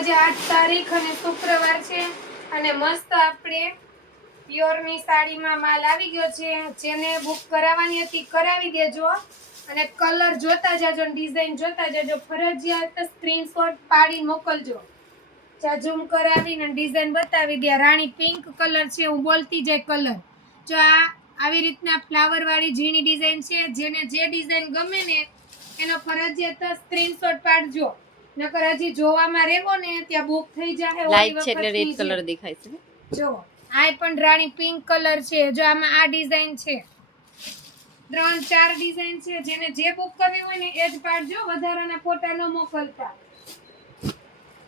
આજે 8 તારીખ અને શુક્રવાર છે અને મસ્ત આપણે પ્યોરની સાડીમાં માલ આવી ગયો છે. જેને બુક કરાવવાની હતી કરાવી દેજો અને કલર જોતા જાજો અને ડિઝાઇન જોતા જાજો. ફરજિયાત સ્ક્રીનશોટ પાડી મોકલજો. ઝૂમ કરાવીને ડિઝાઇન બતાવી દે. રાણી પિંક કલર છે, હું બોલતી જાય કલર. જો આ આવી રીતના ફ્લાવર વાળી ઝીણી ડિઝાઇન છે. જેને જે ડિઝાઇન ગમે ને એનો ફરજિયાત સ્ક્રીનશોટ પાડજો, નકર હજી જોવામાં રહેવો ને ત્યાં બુક થઈ જાય. લાઈટ છે એટલે રેડ કલર દેખાય છે. જો આ પણ રાણી પિંક કલર છે. જો આમાં આ ડિઝાઇન છે, 3-4 ડિઝાઇન છે. જેને જે બુક કરવી હોય ને એ જ પાડજો, વધારાના ફોટા ન મોકલતા.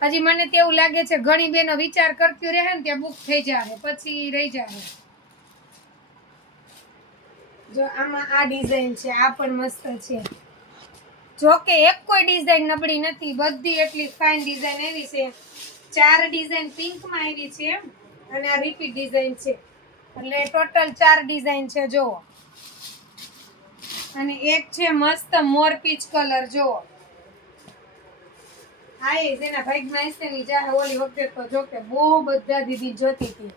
હજી મને તેવું લાગે છે ઘણી બેનો વિચાર કરતી રહે ને ત્યાં બુક થઈ જાય, પછી રહી જાય. જો આમાં આ ડિઝાઇન છે, આ પણ મસ્ત છે. જો કે એક કોઈ ડિઝાઇન નબળી નથી, બધી એટલી ફાઇન ડિઝાઇન આવી છે. 4 ડિઝાઇન પિંકમાં આવી છે અને આ રિપીટ ડિઝાઇન છે, એટલે ટોટલ 4 ડિઝાઇન છે. જુઓ, અને એક છે મસ્ત મોર પીચ કલર. જુઓ હા, જેના ભાગમાં હશે ની જાહે. ઓલી વખતે તો જો કે બહુ બધા દીદી જોતી હતી,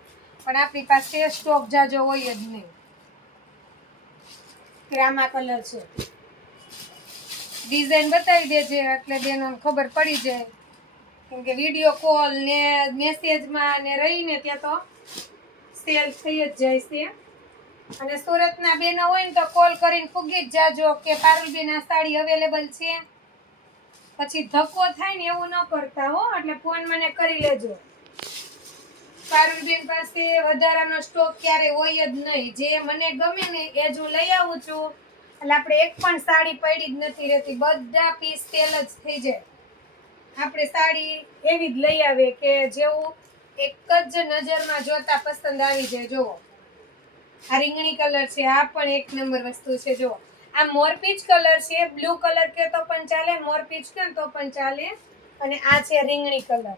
પણ આપણી પાસે સ્ટોક જાજો હોય જ નહીં. ક્રામા કલર છે. ડિઝાઇન બતાવી દેજે એટલે બેનોને ખબર પડી જાય, કેમ કે વિડીયો કોલ ને મેસેજમાં ને રહીને ત્યાં તો સેલ થઈ જ જાય છે. અને સુરતના બેનો હોય ને તો કોલ કરીને પૂગી જ જાજો કે પારુલબેન આ સાડી અવેલેબલ છે. પછી ધક્કો થાય ને એવું ન કરતા હો, એટલે ફોન મને કરી લેજો. પારુલબેન પાસે વધારાનો સ્ટોક ક્યારે હોય જ નહીં. જે મને ગમે ને એ જ હું લઈ આવું છું. એટલે આપણે એક પણ સાડી પડી જ નથી રહેતી, બધા પીસ સેલ જ થઈ જાય. આપણે સાડી એવી જ લઈ આવે કે જેવું એક જ નજરમાં જોતા પસંદ આવી જાય. જુઓ આ રીંગણી કલર છે, આ પણ એક નંબર વસ્તુ છે. જુઓ આ મોરપીચ કલર છે, બ્લુ કલર કે તો પણ ચાલે, મોરપીચ કે તો પણ ચાલે. અને આ છે રીંગણી કલર.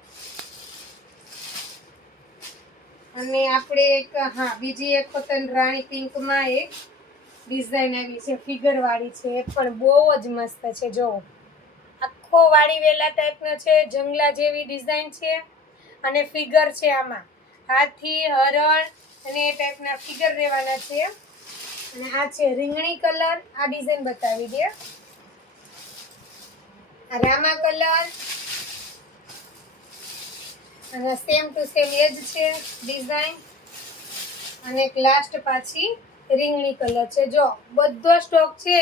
અને આપણે એક બીજી એક પતન રાણી પિંકમાં એક ડિઝાઇન આવી છે, ફિગર વાળી છે, એ પણ બહુ જ મસ્ત છે. જો આખો વાળી વેલા ટાઈપનો છે, જંગલા જેવી ડિઝાઇન છે અને ફિગર છે. આમાં હાથી, હરણ અને એ ટાઈપના ફિગર રહેવાના છે. અને આ છે રીંગણી કલર. આ ડિઝાઇન બતાવી દે. આ રામા કલર અને સેમ ટુ સેમ એ જ છે ડિઝાઇન. અને એક લાસ્ટ પાછી રીંગણી કલર છે. જો બધો સ્ટોક છે,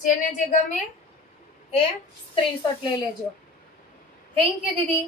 જેને જે ગમે એ સ્ક્રીનશોટ લઈ લેજો. Thank you Didi.